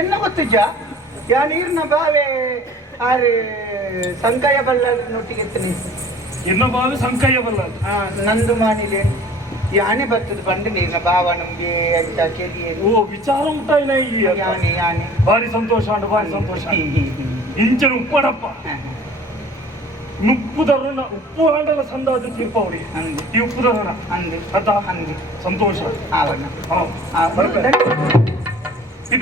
ಎನ್ನ ಗೊತ್ತುಜ ಯಾ ನೀರಿನ ಬಾವೆ ಆರೆ ಸಂಕಾಯ ಬಲ್ಲನೊಟ್ಟಿಗೆ ಎತ್ತನಿ ಎನ್ನ ಬಾವಿ ಸಂಕಯ ಬಲ್ಲ ನಂದು ಮಾಡಿಲೆ ಯಾನಿ ಬರ್ತದ ಬಂದ ನೀರಿನ ಬಾವ ನಮ್ಗೆ ಅಂತ ಕೇಳಿ ಓ ವಿಚಾರ ಉಂಟಾಯಿನ ಈ ಯಾನಿ ಯಾನೆ. ಭಾರಿ ಸಂತೋಷ ಅಂಡ ಬಾರಿ ಸಂತೋಷ. ಇಂಚನ ಉಪ್ಪಡಪ್ಪ. ನುಪ್ಪು ದರಣ ಉಪ್ಪು ಆಂಡಲ ಸಂದಾದ ದೀಪಾವಳಿ ಈ ಉಪ್ಪು ದರಣ ಅಂದೆ ಅದ ಅಂದು ಸಂತೋಷ. ಆವಣ್ಣ. ಹಾ ನೀ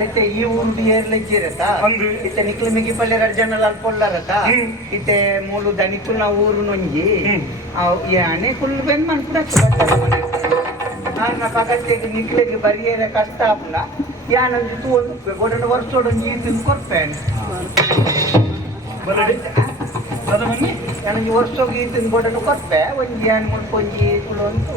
ಮತ್ತೆ ಈ ಊರು ಏರ್ಲಿಕ್ಕಿರತ್ತ ಅಂದು. ಇತ್ತೆ ನಿಕ್ಲು ಮಿಗಿ ಪಲ್ಲೆ ರಡ್ಜನಲ್ ಅಲ್ಪೊಳ್ಳರತ ಹ್ಮ್. ಇತ್ತೆ ಮೂಲು ದನಿಕುಲ್ನ ಊರು ನೊಂಜಿ ಯಾನೆ ಕುಲ್ ಬೆನ್ ಮನ್ಪುಡ ನನ್ನ ಪಕ್ಕಕ್ಕೆ ನಿಕ್ಲಿಗೆ ಬರಿಯರ ಕಷ್ಟ ಆಪುನ ಯಾನೊಂದು ತೂ ಒಂದು ಗೊಡನ ವರ್ಷೋಡೊಂದು ಈ ತಿಂದು ಕೊರ್ಪೇನೆ ಯಾನೊಂದು ವರ್ಷೋಗಿ ತಿಂದು ಗೊಡನ ಕೊರ್ಪೆ ಒಂಜಿ ಯಾನ್ ಮುನ್ಕೊಂಜಿ ಕುಲು ಅಂತ.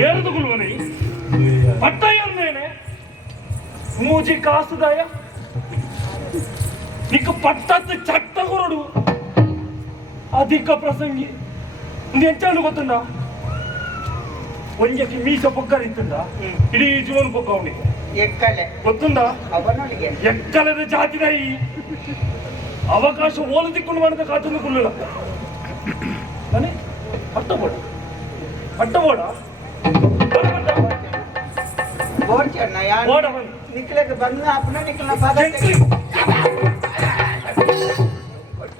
ಏರ್ದು ಗುಲ್ವನಿ ಪಟ್ಟಯ್ಯನ್ನೇನೆ ಮೂಜಿ ಕಾಸುದಾಯ ನಿಕ್ಕ ಪಟ್ಟದ್ದು ಚಟ್ಟ ಕೊರಡು ಅಧಿಕ ಪ್ರಸಂಗಿ ಎಂಚಾನು ಗೊತ್ತುಂಡ ಒಂಜಕ್ಕೆ ಮೀಸ ಪೊಕ್ಕರಿತ್ತುಂಡ ಹ್ಮ್. ಇಡೀ ಜೀವನ ಪೊಕ್ಕ ಅವನಿಗೆ ಎಕ್ಕಲೆ ಗೊತ್ತುಂಡ ಅವನೊಳಿಗೆ ಎಕ್ಕಲದ ಜಾತಿನ ಈ ಅವಕಾಶ ಓಲದಿಕ್ಕೊಂಡು ಮಾಡಿದ ಕಾತನ್ನು ಕುಲ್ಲಲ್ಲ ಮನೆ ಪಟ್ಟ ಬೋಡ ಪಟ್ಟ ಬೋಡ ಬೋಡ ಪಟ್ಟ. ಬೋಡ್ಚಣ್ಣ ಯಾನ್ ಬೋಡ ಬಂದು ನಿಕ್ಲೆಗೆ ಬಂದ ಆಪುನ ನಿಕ್ಲನ ಜಂಟಿ. ಪಕ್ಕ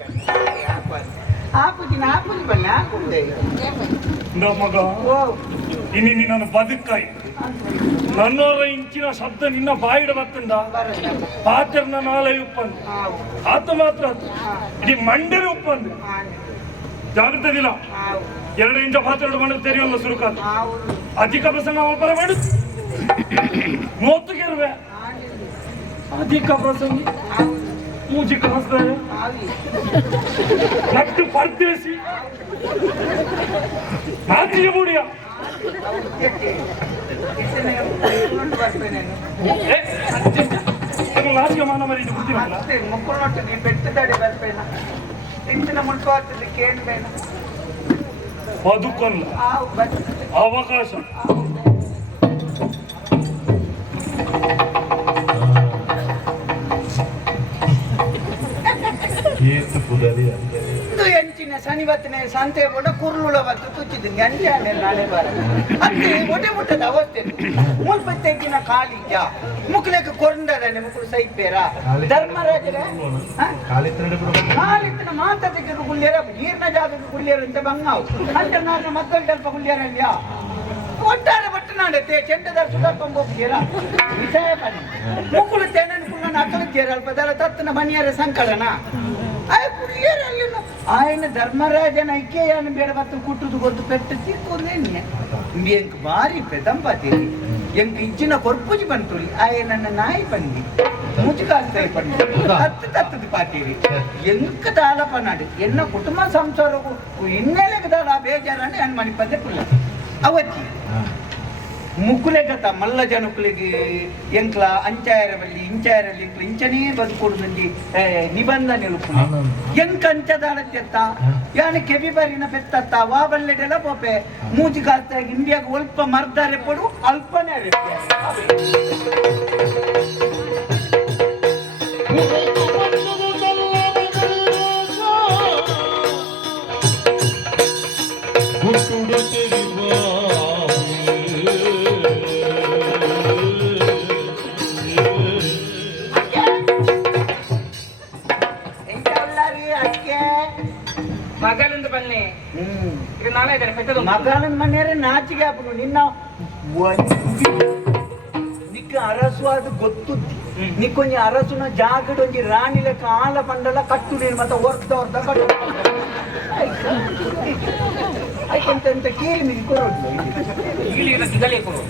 ಆಪುದಿನ ಆಪುದಿ ಬಲ್ಲ ಆಪುದೆ ಇಂದ ಮಗ ಓ ಇನ್ನು ನಿನ್ನನ್ನು ಬದುಕಾಯಿ ನನ್ನೋರ ಇಂಚಿನ ಶಬ್ದ ನಿನ್ನ ಬಾಯಿಡ ಬರಲ್ಲ. ಪಾತ್ರನ ಉಪ್ಪಂದು. ಹಾವು ಆತ ಮಾತ್ರ. ಇಡೀ ಮಂಡ್ಯದ ಉಪ್ಪಂದು. ಜಾಗ್ರತದಿಲ್ಲ ಹಾವು ಎರಡು ಇಂಚ ಪಾತ್ರ ಮಾಡಿ ತೆರೆಯಲ್ಲ ಸುರುಕ ಅಧಿಕ ಪ್ರಸಂಗ ಅವಲ್ಪರ ಮಾಡು. ಮೂವತ್ತಿಗಿರುವೆ ಅಧಿಕ ಪ್ರಸಂಗ. ಮೂಜಿ ಕಾಸ್ತಾರೆ ನಟ್ಟು ಪರ್ದೇಸಿ ನಾಚಿಗೆ ಬೂಡಿಯ ಮಾನ ಮರಿ ಬೆಟ್ಟದಡಿ ಇಂಚಿನ ಮುಳ್ಕು ಆಗ್ತದೆ ಬದುಕಲ್ಲ ಬರ್ತದೆ ಅವಕಾಶ. ಎಂಚಿನ ಶನಿವತ್ತನೇ ಸಂತೆ ಕೂಡ ಕುರುಳುಳ ಬತ್ತು ತುಚ್ಚಿದ್ದು ಗಂಜೆ ನಾಳೆ ಬಾರ ಅತ್ತೆ ಒಡೆ ಮುಟ್ಟದ ಅವಸ್ಥೆ ಮುಲ್ಪ ತೆಗ್ಗಿನ ಕಾಲಿಗ ಮುಕ್ಲೆಕ್ಕೆ ಕೊಂಡರನೆ ಮುಕ್ಕಳು ಸೈಪೇರ ಧರ್ಮರಾಜರ ಕಾಲಿತ್ರಡೆ ಕೂಡ ಕಾಲಿತ್ತಿನ ಮಾತಕ್ಕೆ ಗುಳ್ಳಿಯರ ನೀರ್ನ ಜಾಗಕ್ಕೆ ಗುಳ್ಳಿಯರ ಅಂತ ಬಂಗಾವು ಅಂತ ನಾನು ಮಕ್ಕಳು ಸ್ವಲ್ಪ ಗುಳ್ಳಿಯರಲ್ಯ ಒಟ್ಟಾರೆ ಬಟ್ಟು ನಾಡತ್ತೆ ಚೆಂಡದಾರ ಸುಧಾರ್ಕೊಂಡು ಹೋಗ್ತೀರ ವಿಷಯ ಬನ್ನಿ ಮುಕ್ಕಳು ತೆನನ್ ಕುಳ್ಳನ ಅಕ್ಕಲಿದ್ದೀರ ಅಲ್ಪ ದರ ತತ್ತನ ಮನೆಯರ ಸಂಕಲನ ಆಯ್ ಕುಳ್ಳಿಯರಲ್ಲಿ ఆయన ధర్మరాజన ఐక్యాన్ని బెడబత్తు కుట్టుదు గొంతు పెట్ట తీర్కుందేని ಬಾರಿ భారీ పెదంపతి ఎంక ఇచ్చిన కొర్పుజి పంతులి ఆయన నాయి పంది ಮುಜುಗಾಸ್ತಾಯಿ ಪಂಡ ತತ್ತು ತತ್ತದು ಪಾತೀರಿ ಎಂಕ ಎನ್ನ ಕುಟುಂಬ ಸಂಸಾರಕ್ಕೂ ಹಿನ್ನೆಲೆಗೆ ದಾಲ ಬೇಜಾರನೆ ಅನ್ ಮಣಿಪದ್ದೆ ಕುಲ್ಲ ಅವತ್ತಿ ಮುಕ್ಕುಲೆ ಗತ ಮಲ್ಲ ಜನಕುಲಿಗೆ ಎಂಕ್ಲ ಅಂಚಾಯರವಲ್ಲಿ ಇಂಚಾಯರಲ್ಲಿ ಇಂಚನೇ ಬದುಕೊಡುದಲ್ಲಿ ನಿಬಂಧ ನಿಲುಪುನೆ ಎಂಕ ಅಂಚದಾಡತ್ತೆತ್ತ ಯಾನ ಕೆಬಿ ಬರಿನ ಬೆತ್ತತ್ತ ವಾ ಬಲ್ಲೆಡೆಲ್ಲ ಪೋಪೆ ಮೂಜಿ ಕಾಲ್ತ ಇಂಡಿಯಾಗ ಒಲ್ಪ ಮರ್ದಾರೆ ಪಡು ಅಲ್ಪನೇ ಇದು ನಾಳೆ ಇದ್ದೇನೆ ಪೆಟ್ಟದು ನಾಚಿಗೆ ಹಾಪನು ನಿನ್ನ ನಿಕ್ಕ ಅರಸು ಅದು ಗೊತ್ತು ನಿಕ್ಕೊಂಜಿ ಅರಸುನ ಜಾಗಡ್ ಒಂಜಿ ರಾಣಿ ಲೆಕ್ಕ ಆಲ ಪಂಡಲ ಕಟ್ಟು ನೀನು ಮತ್ತೆ ಹೊರ್ದ ಹೊರ್ದ ಕಟ್ಟು. ಆಯ್ತಂತ ಎಂತ ಕೇಳಿ ಮಿಗಿ ಕೊರೋದು ಇಲ್ಲಿ ಇರೋ ಸಿಗಲೇ ಕೊಡು.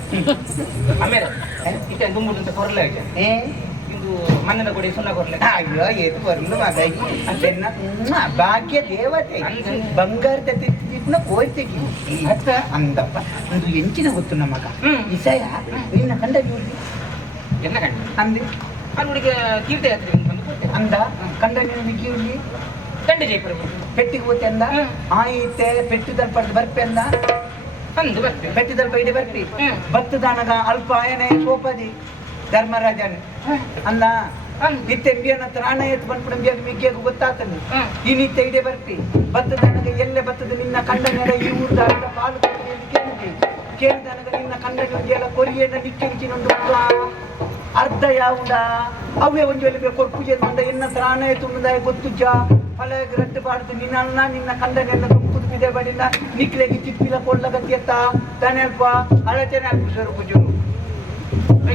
ಆಮೇಲೆ ಇತ್ತೆ ದುಂಬುಡು ಕೊರಲೆ ಆಯ್ತು. ಮಣ್ಣದ ಕೊಡಿ ಸುಣ್ಣ ಕೊರಲೆ ಅಯ್ಯೋ ಎದು ಬರ್ಲು ಮಗ ಅದನ್ನ ಭಾಗ್ಯ ದೇವತೆ. ಬಂಗಾರದ ತಿನ್ನ ಕೋಯ್ತೆಗಿ ಅತ್ತ? ಅಂದಪ್ಪ ಒಂದು ಎಂಚಿನ ಗೊತ್ತು ನಮ್ಮ ಮಗ. ಹ್ಮ್. ವಿಷಯ ನಿನ್ನ ಕಂಡ ಜೋಡಿ ಎಲ್ಲ ಕಂಡ? ಅಂದೆ. ಹುಡುಗ ಕೀರ್ತಿ ಬಂದು ಅಂದ ಕಂಡ ನಿನ್ನ ಕೀರ್ತಿ? ಕಂಡ ಜೈಪುರ ಪೆಟ್ಟಿಗೆ ಹೋತೆ ಅಂದ. ಆಯಿತೆ ಪೆಟ್ಟಿದಲ್ಲಿ ಪಡೆದು ಬರ್ಪೆ ಅಂದ? ಅಂದು ಬರ್ತೇವೆ ದರ್ಪ ಬೈಡಿ ಬರ್ಪಿ. ಬತ್ತದಾನಗ ಭತ್ತದಾನಗ ಅಲ್ಪ ಆಯನೆ ಸೋಪದಿ. ಧರ್ಮರಾಜನ್. ಅನ್ನ ನಿತ್ಯ ನಿತ್ಯ ತ್ರಾಣ ಎತ್ತು ಬಂದ್ಬಿಡ ಎಂಬಿಯಾಗ ಮಿಗ್ಗಿಯಾಗ ಗೊತ್ತಾತನು. ಈ ನಿತ್ಯ ಇಡೆ ಬರ್ತಿ. ಭತ್ತದನಗ ಎಲ್ಲೆ ಭತ್ತದ ನಿನ್ನ ಕಂಡ ನೆಡ ಈ ಊರ್ದ ಅರ್ಧ ಪಾಲು ಕೇಳಿ ಕೇಳಿದ. ನನಗೆ ನಿನ್ನ ಕಂಡ ಎಲ್ಲ ಕೊರಿಯನ್ನ ನಿಕ್ಕಿಂಚಿನೊಂದು ಅರ್ಧ ಯಾವುಡ ಅವೇ ಒಂಜಿ ಬೆ ಬೇಕು ಪೂಜೆ ಮಂದ ಎನ್ನ ತ್ರಾಣ ತುಂಬಿದ ಗೊತ್ತುಜ್ಜ ಫಲಗ ರಟ್ಟು ಬಾಡ್ದು ನಿನ್ನ ನಿನ್ನ ಕಂಡನೆಲ್ಲ ತುಂಬುದು ಬಿದೆ ಬಡಿನ ನಿಕ್ಲೆಗೆ ಚಿಪ್ಪಿಲ ಕೊಳ್ಳ ಗತಿಯತ್ತ ತಾನೆಲ್ಪ ಅಳಚನೆ ಅಲ್ಪ ಸ್ವರೂಪ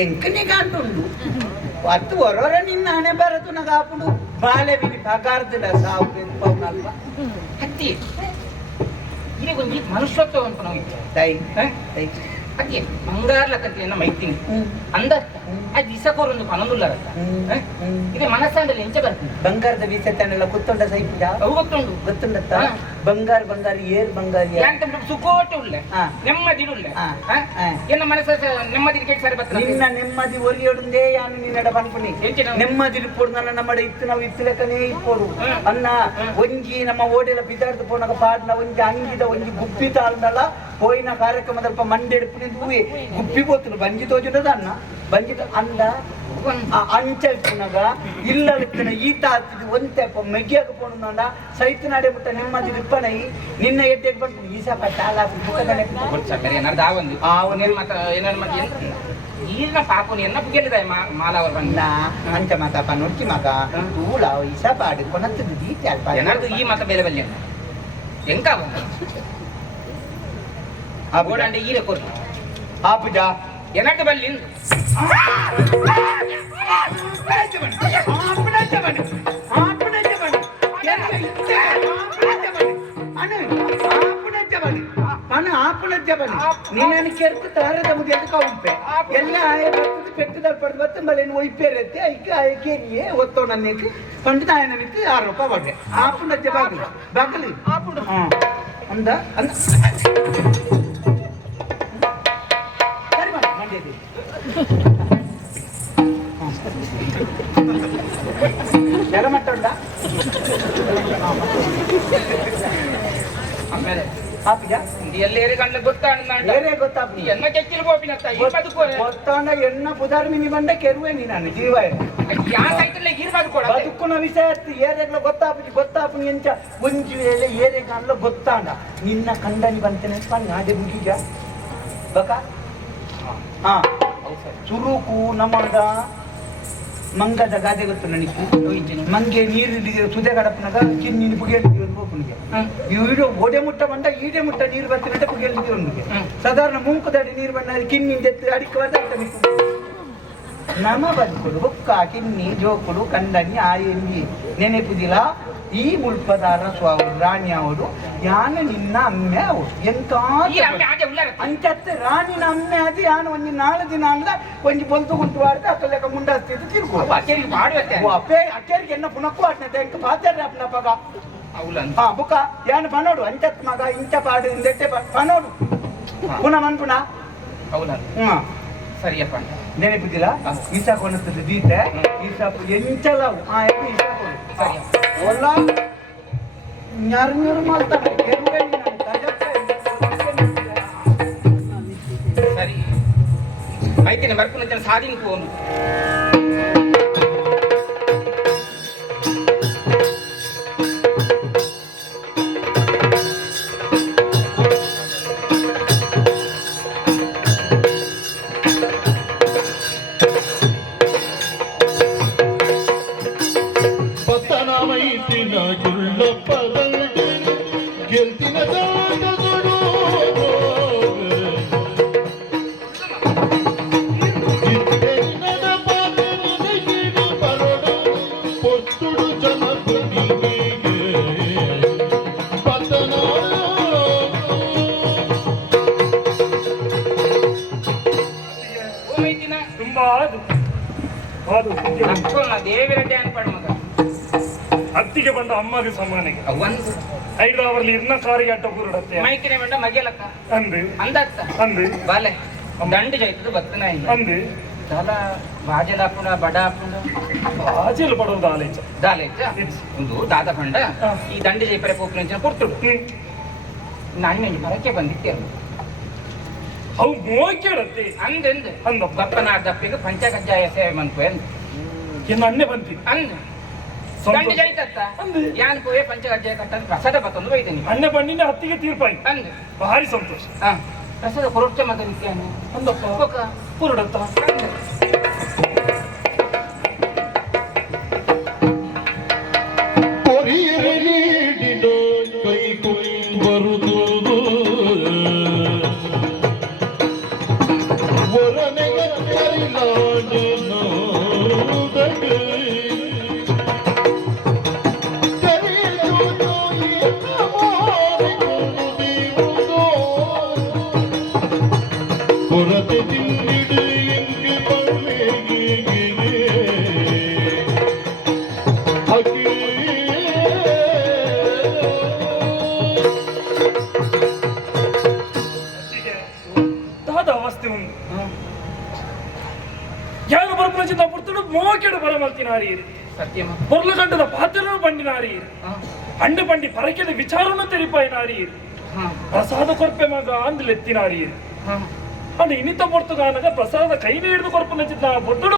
దెంకనిగాంటుండు వత్తు ఒరొర నిన్న అనే బరతున కాపుడు బాలె విని పకార్దుల సావు పెంచుకోవాలన్న అత్తి ఇది కొంచెం మనుష్యత్వం అనుకున్నాం దై దై ಅದೇ ಬಂಗಾರಲ ಕಥೆಯನ್ನ ಮೈತೀನಿ ಅಂದ ಅದು ವಿಸಕೋರೊಂದು ಪನೊಂದುಲ್ಲರತ್ತ ಇದೆ ಮನಸ್ಸಂಡಲ್ಲಿ ಇಂಚ ಬರ್ತದೆ ಬಂಗಾರದ ವೀಸೆತ್ತನ್ನೆಲ್ಲ ಗೊತ್ತುಂಡ ಸೈಪಿದ? ಅವು ಗೊತ್ತುಂಡತ್ತ? ಬಂಗಾರ ಬಂಗಾರ ಏರ್ ಬಂಗಾರ ಸುಖೋಟ ಉಳ್ಳೆ ನೆಮ್ಮದಿ ಏನ ಮನಸ್ಸು ನೆಮ್ಮದಿ ಕೆಟ್ಟ ನಿನ್ನ ನೆಮ್ಮದಿ ಒರಿಯೊಡುಂದೇ ಯಾನು ನಿನ್ನ ಪನ್ಪುನಿ ನೆಮ್ಮದಿ ಇಪ್ಪೋಡು ನನ್ನ ನಮ್ಮಡೆ ಇತ್ತು ನಾವು ಇತ್ತು ಲೆಕ್ಕನೇ ಇಪ್ಪೋಡು ಅನ್ನ ಒಂಜಿ ನಮ್ಮ ಓಡೆಲ್ಲ ಬಿದ್ದಾಡ್ದು ಪೋನಾಗ ಪಾಡ್ನ ಒಂಜಿ ಅಂಗಿದ ಒಂಜಿ ಗುಪ್ಪಿ ತಾಳ್ದಲ್ಲ ಹೋಯಿನ ಕಾರ್ಯಕ್ರಮದಲ್ಪ ಮಂಡೆಡ್ಪುನಿ ಹೂವಿ ಗುಪ್ಪಿ ಗೋತುನು ಬಂಜಿ ತೋಜುನದ ಅನ್ನ. ಬಂಜಿ ಅಂದ ಆ ಅಂಚ ಇಪ್ಪುನಗ ಇಲ್ಲಲಿತ್ತಿನ ಈತ ಹತ್ತಿದ ಒಂತೆಪ್ಪ ಮೆಗ್ಗಿಯಾಗ ಪೋಣ ಸೈತನಾಡೆ ಬಿಟ್ಟ ನೆಮ್ಮದಿ ಇಪ್ಪನೈ ನಿನ್ನ ಎಡ್ಡೆಗೆ ಬಂತು ಈ ಚಾಲ ಆ, ಏನಾರು ಮತ್ತೆ ಈರಿನ ಪಾಪುನಿ ಎನ್ನ ಪುಗೆಲಿದ ಮಾಲಾವರ್ ಬಂದ? ಅಂಚ ಮಾತಾಪ ನೋಡ್ಕಿ ಮಗ ತೂಳ ಈಸ ಆಡಿ ಕೊನತ್ತದು ದೀತಿ ಅಲ್ಪ ಏನಾದ್ರು ಈ ಮಾತ ಬೇಲೆ ಬಲ್ಲೆ ಎಂಕ ಆ ಗೋಡಂಡೆ ಈರೆ ಕೊರ್ಲಿ ಆಪುಜ ಎನಕ ಬಲ್ಲಿ ನಾನು ಆಪುಣಜ್ಜ ಬನ್ನಿ? ನೀನನ್ನು ಕೆರ್ತು ತಾರದ ಮುದಿ ಅದಕ್ಕೆ ಉಂಪೆ ಎಲ್ಲ ಆಯ ಬರ್ತದೆ ಪೆಟ್ಟು ದರ್ಪಡ್ ಬತ್ತು ಮಲೇನು ಒಯ್ಪೇರತ್ತೆ ಐಕ ಐಕೇರಿಯೇ ಒತ್ತೋ ನನ್ನಕ್ಕೆ ಪಂಡಿತ ಆಯನ ಮಿತ್ತು ಆರು ರೂಪಾಯಿ ಬಟ್ಟೆ ಆಪುಣಜ್ಜ ಬಾಗಲಿ. ಬಾಗಲಿ? ಆಪುಣ. ಅಂದ? ಅಂದ. ಉಂಟಾ ಆಮೇಲೆ ಹಾಪಿಜ ಎಲ್ಲೇರಿ ಗಂಡ ಗೊತ್ತಾಣ ಬೇರೆ ಗೊತ್ತಾಗ್ಲಿ. ಎನ್ನ ಕೆಕ್ಕಿಲ್ ಬೋಪಿನತ್ತ ಈ ಬದುಕೋರೆ ಗೊತ್ತಾಂಡ ಎನ್ನ ಪುದಾರ್ ಮಿನಿ ಬಂಡ ಕೆರುವೆ ನೀ ನಾನು ಜೀವ ಯಾ ಸೈತಲ್ಲೇ ಗೀರ್ ಬದುಕೋಡ ಬದುಕುನ ವಿಷಯ ಏರೆಗ್ಲ ಎಂಚ. ಒಂಜಿ ವೇಳೆ ಏರೆಗಾನ್ಲ ಗೊತ್ತಾಂಡ ನಿನ್ನ ಕಂಡನಿ ಬಂತೇನೆ ಪನ್ನ ಅದೇ ಮುಗಿಜ ಬಕ? ಹಾ. ಚುರುಕು ನಮದ ಮಂಗದ ಗಾದೆ ಗೊತ್ತು ನನಗೆ? ಮಂಗೆ ನೀರು ಸುದೆ ಗಡಪನಾಗ ಕಿನ್ನಿನ ಪುಗಿಯಲ್ಲಿಗೆ ಹೋಗ್ನಿಗೆ ಒಡೆ ಮುಟ್ಟ ಬಂದ ಈಡೆ ಮುಟ್ಟ ನೀರು ಬರ್ತೀನಿ ಹ್ಮ್. ಸಾಧಾರಣ ಮುಂಕುದಡಿ ನೀರು ಬಂದ ಕಿನ್ನಿಂದ ಅಡಿಕೆ ಅಡಿಕವಾದ ನಮ ಬದುಕುಡು ಬೊಕ್ಕ ಕಿನ್ನಿ ಜೋಕುಡು ಕಂಡನಿ ಆಯಂಗಿ ನೆನೆಪುದಿಲ ಈ ಮುಲ್ಪದಾರ ಅವರು ರಾಣಿ ಅವರು ಯಾನ ನಿನ್ನ ಅಮ್ಮೆ ಅವರು. ಎಂತ ಅಂಚತ್ತೆ ರಾಣಿನ ಅಮ್ಮೆ ಅದು ಯಾನು ಒಂಜಿ ನಾಳೆ ದಿನ ಅಂದ ಒಂಜಿ ಬೊಲ್ತು ಗುಂಟು ವಾಡ್ದೆ ಅಥವಾ ಮುಂಡಾಸ್ತಿದ್ದು ಓ ಅಪ್ಪೆ ಅಕ್ಕೇರಿಗೆ ಎನ್ನ ಪುನಕ್ಕೂ ಆಟ್ನೆ ತೆಂಕ ಪಾತ್ರೆ ಅಪ್ಪನ ಪಗ. ಹಾ ಬುಕ್ಕ ಯಾನು ಪನೋಡು ಅಂಚತ್ ಮಗ ಇಂಚ ಪಾಡು ಇಂದೆಟ್ಟೆ ಪನೋಡು. ಪುನಃ ಮನ್ಪುನ? ಹೌದಾ? ಹ್ಮ್. ಸರಿಯಪ್ಪ. ನೆನಪಿದ್ದಿಲ್ಲ ಈಸ ಕೊನಸ್ತದ ದೀತೆ ಈಸ ಎಂಚಲವು ಆ ಎಪ್ಪು ಈಸ ಕೊಡು ಸರಿಯಪ್ಪ ಒಲ್ಲ ñaar ñaar ಮಾಡ್ತಾನೆ ಕೆರುವೆ ದೇವರ ಪಡು ಮಗ. ಅತ್ತಿಗೆ ಬಂದ ಅಮ್ಮಗೆ ಸಮಾನಿಗೆ ಒಂದು ಐದು ಅವರಲ್ಲಿ ಇನ್ನ ಕಾರಿಗೆ ಅಟ್ಟ ಕೂರಡತ್ತೆ. ಮೈಕಿನ ಬಂಡ ಮಗೆಲಕ್ಕ. ಅಂದಿ. ಅಂದತ್ತ. ಅಂದಿ. ಬಾಲೆ. ದಂಡು ಜೈತದು ಬತ್ತನ ಇಲ್ಲ. ಅಂದು. ದಾಲ ಬಾಜಲ ಹಾಪುಂಡ ಬಡ ಹಾಪುಂಡ ಆಚೆಲು ಪಡೋದು ದಾಲೇಚ ದಾಲೇಚ? ಒಂದು ದಾದ ಪಂಡ. ಈ ದಂಡು ಜೈಪರೆ ಪೋಪಿನ ಕೊಡ್ತುಡು. ನಾನು ಮರಕ್ಕೆ ಬಂದಿದ್ದೆ ಅವು ಮೋಕೆಡತ್ತೆ ಅಂದೆಂದ ಅಂದ ಬಪ್ಪನ ದಪ್ಪಿಗೆ ಪಂಚಕಜ್ಜಾಯ ಸೇವೆ ಮನ್ಪು ಎಂದ್. ಇನ್ನು ಅನ್ನೆ ಬಂತಿ. ಅಂದ ಗಂಡು ಜೈತತ್ತ ಅಂದೆ. ಯಾನ್ ಪೋಯೆ ಪಂಚಕಜ್ಜಾಯ ಕಟ್ಟ ಪ್ರಸಾದ ಬತ್ತೊಂದು ಬೈತೀನಿ ಅನ್ನ ಬಂಡಿನ ಹತ್ತಿಗೆ ತೀರ್ಪಾಯ್ತು. ಅಂದ. ಭಾರಿ ಸಂತೋಷ. ಹಾ. ಪ್ರಸಾದ ಪುರುಷ ಮಗ ನಿತ್ಯಾನೆ ಅಂದಪ್ಪ. ಪೋಕ. ಕೂರಡತ್ತ ಅಂದ್. ಪ್ರಸಿದ್ಧ ಪುರ್ತನು ಮೋಕೆಡು ಬರಮರ್ತಿನಾರೀರಿ పొర్లగంటల పాత్రను పండినారి పండి పండి పరకెల విచారణ తెలిపాయినారి ప్రసాద కొరపే మగ అందులు ఎత్తినారి అని ఇనిత పొర్తుగానగా ప్రసాద కై నేడు కొరపు నచ్చిన బొడ్డు